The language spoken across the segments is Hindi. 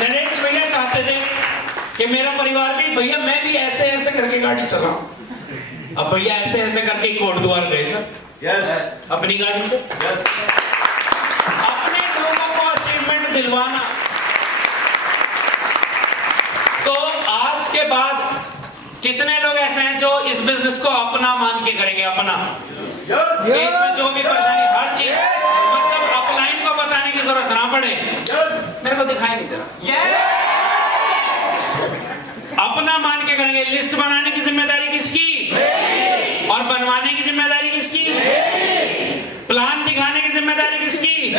नरेश भैया चाहते थे कि मेरा परिवार भी, भैया मैं भी ऐसे ऐसे करके गाड़ी चलाऊं। अब भैया ऐसे ऐसे करके कोटद्वार गए सर, अपनी गाड़ी से। अपने लोगों को अचीवमेंट दिलवाना। तो आज के बाद कितने लोग ऐसे हैं जो इस बिजनेस को अपना मान के करेंगे? अपना, इसमें जो भी परेशानी, हर चीज मतलब अपलाइन को बताने की जरूरत ना पड़े। मेरे को दिखाई नहीं दे रहा। अपना मान के करेंगे। लिस्ट बनाने की जिम्मेदारी किसकी? और बनवाने की जिम्मेदारी किसकी? प्लान दिखाने की जिम्मेदारी किसकी?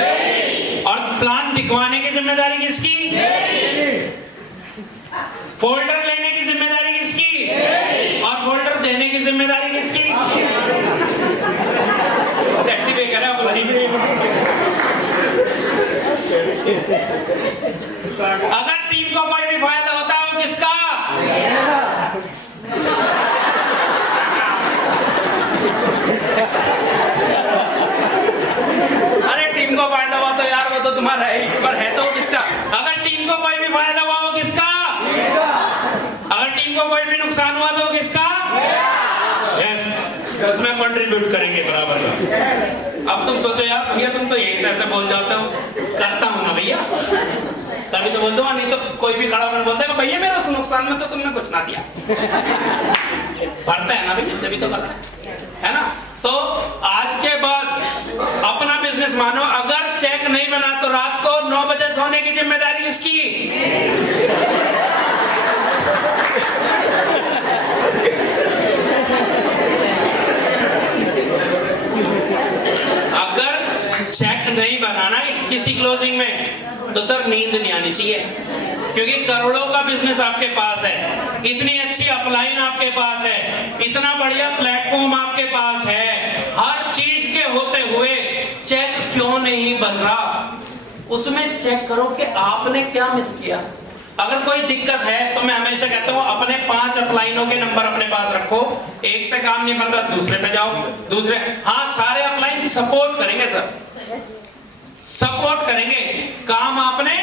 और प्लान दिखवाने की जिम्मेदारी किसकी? फोल्डर लेने की जिम्मेदारी किसकी? और फोल्डर देने की जिम्मेदारी किसकी? सेफ्टी पे करें अपलाइन। अगर टीम को कोई भी फायदा होता है वो किसका? अरे टीम को फायदा हुआ तो यार वो तो तुम्हारा है, पर है तो वो किसका? अगर टीम को कोई भी फायदा हुआ वो किसका? अगर टीम को कोई भी नुकसान हुआ तो वो किसका? यस, उसमें कंट्रीब्यूट करेंगे बराबर का। अब तुम सोचो यार भैया तुम तो यही से ऐसे बोल जाते हो। करता हूं ना भैया, तभी तो बोल दो, नहीं तो कोई भी खड़ा होकर बोलता है भैया मेरा उस नुकसान में तो तुमने कुछ ना दिया। भरता है ना भैया, तभी तो करता है ना। तो आज के बाद अपना बिजनेस मानो। अगर चेक नहीं बना तो रात को 9 बजे सोने की जिम्मेदारी किसकी? अगर चेक नहीं बनाना किसी क्लोजिंग में तो सर नींद नहीं आनी चाहिए, क्योंकि करोड़ों का बिजनेस आपके पास है, इतनी अच्छी अपलाइन आपके पास है, इतना बढ़िया प्लेटफॉर्म आपके पास है, हर चीज के होते हुए चेक क्यों नहीं बन रहा? उसमें चेक करो कि आपने क्या मिस किया। अगर कोई दिक्कत है तो मैं हमेशा कहता हूं अपने 5 अपलाइनों के नंबर अपने पास रखो। एक से काम नहीं बन रहा दूसरे पे जाओ, दूसरे। हाँ, सारे अपलाइन सपोर्ट करेंगे सर, सपोर्ट करेंगे काम आपने।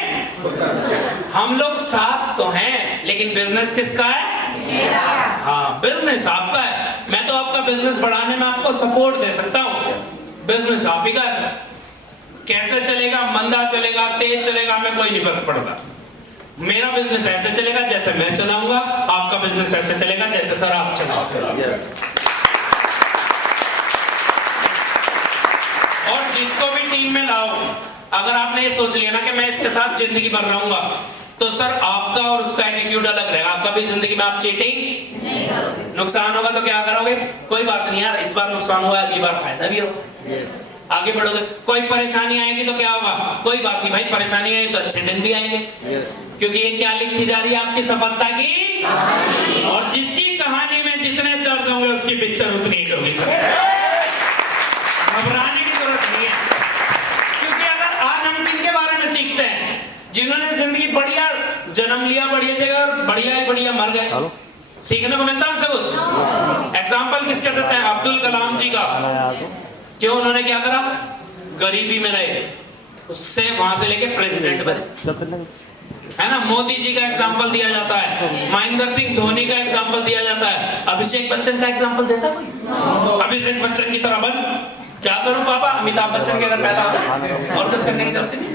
हम लोग साथ तो हैं, लेकिन बिजनेस किसका है? मेरा। हाँ, बिजनेस आपका है। मैं तो आपका बिजनेस बढ़ाने में आपको सपोर्ट दे सकता हूँ। बिजनेस आप ही का है। कैसे चलेगा, मंदा चलेगा, तेज चलेगा, हमें कोई नहीं फर्क पड़ता। मेरा बिजनेस ऐसे चलेगा जैसे मैं चलाऊंगा, आपका बिजनेस ऐसे चलेगा जैसे सर आप चलाओगे। और जिसको भी टीम में लाओ, अगर आपने ये सोच लिया ना कि मैं इसके साथ जिंदगी भर रहूंगा, तो सर आपका और उसका एटीट्यूड अलग रहेगा। कभी जिंदगी में आप चीटिंग नहीं करोगे। नुकसान होगा तो क्या करोगे? कोई बात नहीं यार, इस बार नुकसान हुआ, अगली बार फायदा भी हो, आगे बढ़ोगे। कोई परेशानी आएगी तो क्या होगा? कोई बात नहीं भाई, परेशानी आई तो अच्छे दिन भी आएंगे। क्योंकि ये क्या लिखी जा रही है? आपकी सफलता की कहानी। और जिसकी कहानी में जितने दर्द होंगे उसकी पिक्चर उतनी ही होगी सर। घबराने की जरूरत नहीं है, क्योंकि अगर आज हम किनके बारे में सीखते हैं? जिन्होंने जिंदगी बढ़िया जन्म लिया, बढ़िया जगह, और बढ़िया ही बढ़िया मर गए। सीखने को मिलता है उनसे कुछ। एग्जाम्पल किसके देते हैं? अब्दुल कलाम जी का। क्यों? उन्होंने क्या करा? गरीबी में रहे, उससे वहां से लेके प्रेसिडेंट बने, है ना। मोदी जी का एग्जाम्पल दिया जाता है, महेंद्र सिंह धोनी का एग्जाम्पल दिया जाता है, अभिषेक बच्चन का एग्जाम्पल देता कोई? अभिषेक बच्चन की तरह बन। क्या करूं पापा? अमिताभ बच्चन के अगर पैदा हो और कुछ करने की जरूरत नहीं।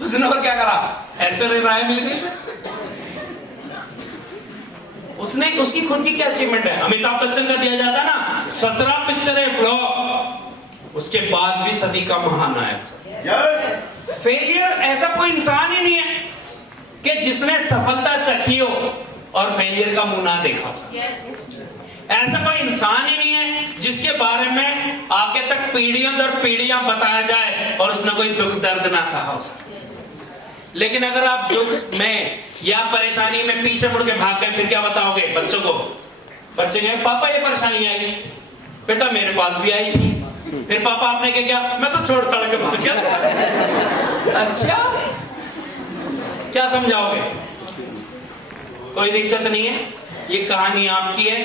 उसने और क्या करा? ऐश्वर्या राय मिल गई उसने, उसकी खुद की क्या अचीवमेंट है? अमिताभ बच्चन का दिया जाता है ना 17 पिक्चरें फ्लॉप, उसके बाद भी सदी का महानायक। फेलियर ऐसा कोई इंसान ही नहीं है कि जिसने सफलता चखी हो और फेलियर का मुंह ना देखा। ऐसा कोई इंसान ही नहीं है जिसके बारे में आगे तक पीढ़ियों दर पीढ़ियां बताया जाए और उसने कोई दुख दर्द ना सहा हो सके। लेकिन अगर आप दुख में या परेशानी में पीछे मुड़ के भाग गए, फिर क्या बताओगे बच्चों को? बच्चे कहेंगे पापा ये परेशानी आई, बेटा मेरे पास भी आई थी। फिर पापा आपने क्या किया? मैं तो छोड़ छाड़ के भाग गया। अच्छा, क्या समझाओगे? कोई दिक्कत नहीं है, ये कहानी आपकी है।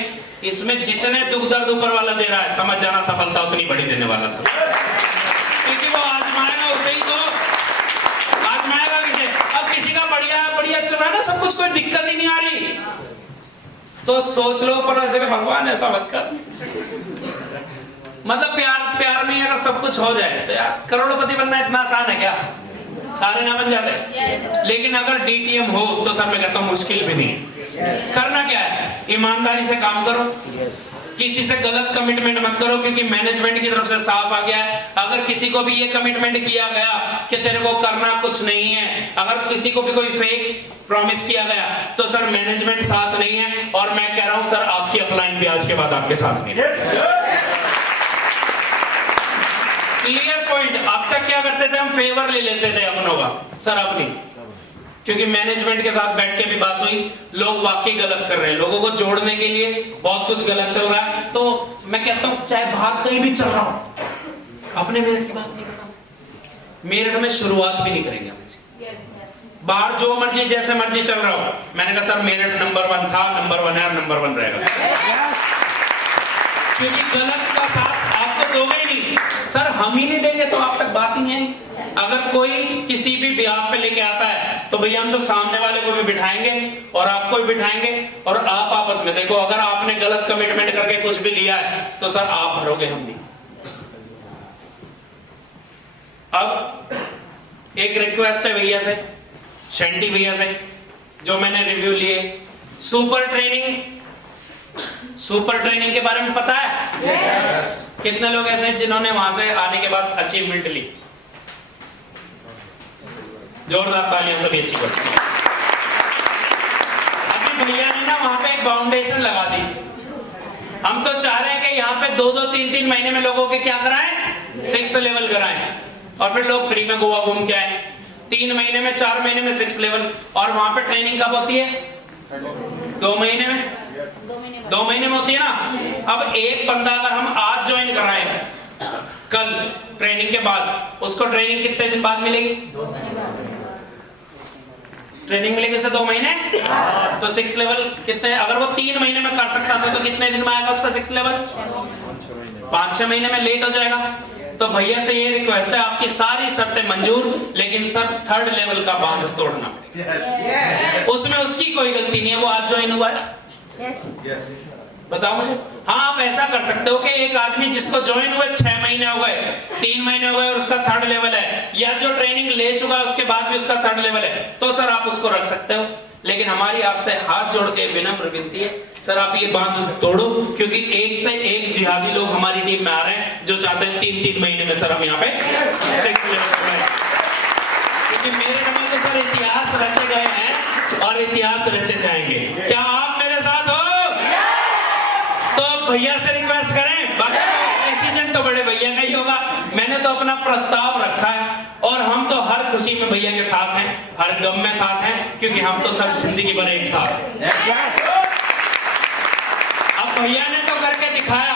इसमें जितने दुख दर्द ऊपर वाला दे रहा है, समझ जाना सफलता उतनी बड़ी देने वाला सब। क्योंकि वो आजमाएगा, उसे ही तो आजमाएगा बढ़िया चल रहा है ना सब कुछ, कोई दिक्कत ही नहीं आ रही, तो सोच लो पर ऐसे भगवान ऐसा मत कर। मतलब प्यार में अगर सब कुछ हो जाए तो यार करोड़पति बनना इतना आसान है क्या? सारे ना बन जाते। लेकिन अगर डीटीएम हो तो सर मैं कहता हूं मुश्किल भी नहीं। करना क्या है, ईमानदारी से काम करो, किसी से गलत कमिटमेंट मत करो, क्योंकि मैनेजमेंट की तरफ से साफ आ गया है, अगर किसी को भी ये कमिटमेंट किया गया कि तेरे को करना कुछ नहीं है, अगर किसी को भी कोई फेक प्रॉमिस किया गया तो सर मैनेजमेंट साथ नहीं है। और मैं कह रहा हूं सर आपकी अपलाइन भी आज के बाद आपके साथ नहीं है। Clear point. अब तक क्या करते थे, हम फेवर ले लेते थे अपनों का, सर अब नहीं, क्योंकि मैनेजमेंट के साथ बैठ के भी बात हुई, लोग वाकई गलत कर रहे हैं, लोगों को जोड़ने के लिए बहुत कुछ गलत चल रहा है। तो मैं कहता हूं चाहे बात कहीं भी चल रहा हो, अपने मेरिट की बात नहीं कर रहा हूं, मेरिट में शुरुआत भी नहीं करेंगे हम इसे। बाहर जो मर्जी जैसे मर्जी चल रहा हो, मैंने कहा सर मेरिट नंबर 1 था, नंबर 1 है और नंबर 1 रहेगा, क्योंकि गलत का साथ आप तो दोगे ही नहीं। सर हम ही नहीं देंगे तो आप तक बात ही नहीं आई। अगर कोई किसी भी ब्याह पे लेके आता है तो भैया हम तो सामने वाले को भी बिठाएंगे और आपको भी बिठाएंगे और आप आपस में देखो, अगर आपने गलत कमिटमेंट करके कुछ भी लिया है तो सर आप भरोगे, हम नहीं। अब एक रिक्वेस्ट है भैया से, शेंटी भैया से, जो मैंने रिव्यू लिए, सुपर ट्रेनिंग के बारे में पता है? yes. कितने लोग ऐसे हैं जिन्होंने वहां से आने के बाद अचीवमेंट ली? जोरदार तालियां सभी अच्छी बात। अभी भैया ने ना वहां पे एक फाउंडेशन लगा दी। हम तो चाह रहे हैं कि यहाँ पे 2-2, 3-3 महीने में लोगों के क्या कराएं, 6th लेवल कराएं, और फिर लोग फ्री में गोवा घूम के आए। 3 महीने में, 4 महीने में 6th लेवल। और वहां पे ट्रेनिंग कब होती है? 2 महीने में। 2 महीने में होती है ना। अब एक बंदा अगर हम आज ज्वाइन कराएं, कल ट्रेनिंग के बाद, उसको ट्रेनिंग कितने दिन बाद मिलेगी? ट्रेनिंग मिलेगी उसे 2 महीने। तो 6th लेवल कितने, अगर वो 3 महीने में कर सकता था तो कितने दिन में आएगा उसका 6th लेवल? 5-6 महीने में लेट हो जाएगा। तो भैया से ये रिक्वेस्ट है, आपकी सारी शर्तें मंजूर, लेकिन सर 3rd लेवल का बांध तोड़ना। उसमें उसकी कोई गलती नहीं है, वो आज ज्वाइन हुआ है। बताओ मुझे। हाँ आप ऐसा कर सकते हो कि एक आदमी जिसको ज्वाइन हुए 6 महीने हो गए, 3 महीने हो गए और उसका 3rd लेवल है, या जो ट्रेनिंग ले चुका है उसके बाद भी उसका 3rd लेवल है, तो सर आप उसको रख सकते हो। लेकिन हमारी आपसे हाथ जोड़ के विनम्र विनती है, सर आप ये बांध तोड़ो, क्योंकि एक से एक जिहादी लोग हमारी टीम में आ रहे हैं जो चाहते हैं 3-3 महीने में सर हम यहाँ पे 6th लेवल पर। क्योंकि मेरे नाम तो सर इतिहास रचे गए हैं और इतिहास रचे जाएंगे। क्या आप मेरे साथ हो? तो भैया से रिक्वेस्ट करें, बाकी डिसीजन तो बड़े भैया का ही होगा। मैंने तो अपना प्रस्ताव रखा है और हम तो हर खुशी में भैया के साथ हैं, हर गम में साथ हैं, क्योंकि हम तो सब जिंदगी भर एक साथ हैं। अब भैया ने तो करके दिखाया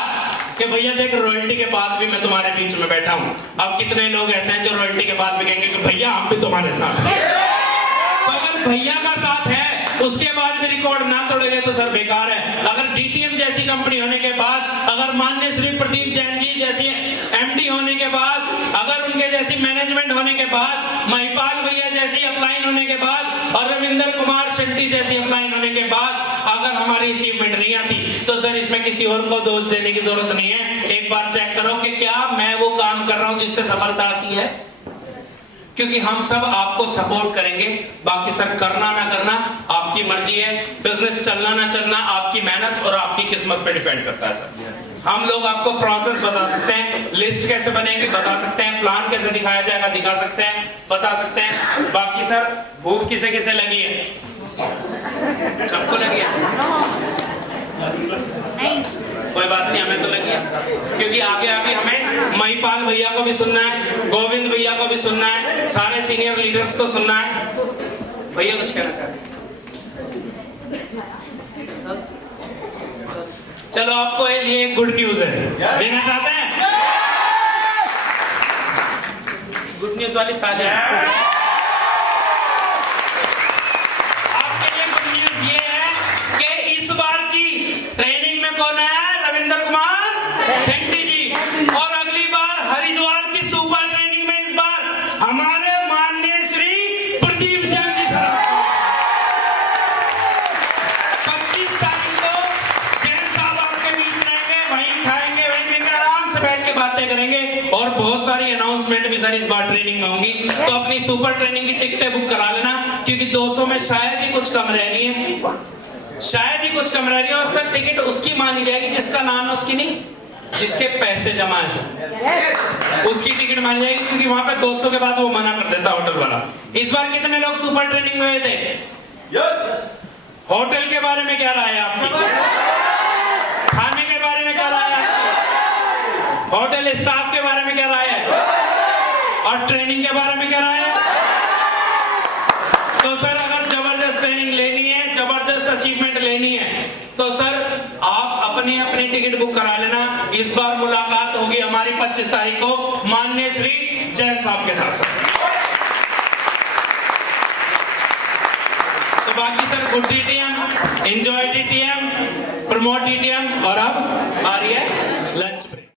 कि भैया देख रॉयल्टी के बाद भी मैं तुम्हारे बीच में बैठा हूं। अब कितने लोग ऐसे हैं जो रॉयल्टी के बाद भी कहेंगे कि भैया हम भी तुम्हारे साथ हैं। तो अगर भैया का साथ है उसके बाद भी रिकॉर्ड ना तोड़ेंगे तो सर बेकार है। अगर डीटीएम जैसी कंपनी होने के बाद, अगर माननीय श्री प्रदीप जैन जी जैसी एमडी होने के बाद, अगर उनके जैसी मैनेजमेंट होने के बाद, महिपाल भैया जैसी अपलाइन होने के बाद और रविंदर कुमार शेट्टी जैसी अपलाइन होने के बाद अगर हमारी अचीवमेंट नहीं आती तो सर इसमें किसी और को दोष देने की जरूरत नहीं है। एक बार चेक करो कि क्या मैं वो काम कर रहा हूं जिससे सफलता आती है, क्योंकि हम सब आपको सपोर्ट करेंगे। बाकी सर करना ना करना आपकी मर्जी है, बिजनेस चलना ना चलना आपकी मेहनत और आपकी किस्मत पे डिपेंड करता है सर। हम लोग आपको प्रोसेस बता सकते हैं, लिस्ट कैसे बनेगी बता सकते हैं, प्लान कैसे दिखाया जाएगा दिखा सकते हैं, बता सकते हैं। बाकी सर भूख किसे किसे लगी है? सबको लगी है? कोई बात नहीं, हमें तो लगी है, क्योंकि आगे आगे हमें महिपाल भैया को भी सुनना है, गोविंद भैया को भी सुनना है, सारे सीनियर लीडर्स को सुनना है। भैया कुछ कहना चाहते हैं? चलो आपको ये गुड न्यूज है, देना चाहते हैं? गुड न्यूज वाली तालियां। आपके लिए गुड न्यूज ये है कि इस बार की ट्रेनिंग में कौन है? रविंदर कुमार शेट्टी जी। और अगली बार हरिद्वार की सुपर ट्रेनिंग में इस बार हमारे माननीय श्री प्रदीप जैन जी सर। सर इस बार ट्रेनिंग में होंगी, तो अपनी सुपर ट्रेनिंग की टिकटें बुक करा लेना, क्योंकि 200 में शायद ही कुछ कम रह रही है, शायद ही कुछ कम रह रही है। और सर टिकट उसकी मानी जाएगी जिसका नाम है, उसकी नहीं, जिसके पैसे जमा है सर, उसकी टिकट मानी जाएगी, क्योंकि वहां पे 200 के बाद वो मना कर देता होटल वाला। इस बार कितने लोग सुपर ट्रेनिंग में हुए थे? यस। होटल के बारे में क्या राय है आपकी? खाने के बारे में क्या राय है? होटल स्टाफ के बारे में क्या राय है? और ट्रेनिंग के बारे में क्या राय है? तो सर अगर जबरदस्त ट्रेनिंग लेनी है, जबरदस्त अचीवमेंट लेनी है, तो सर आप अपनी अपनी टिकट बुक करा लेना। इस बार मुलाकात होगी हमारी 25 तारीख को माननीय श्री जैन साहब के साथ। तो बाकी sir good DTM, enjoy DTM, promote DTM, और अब आ रही है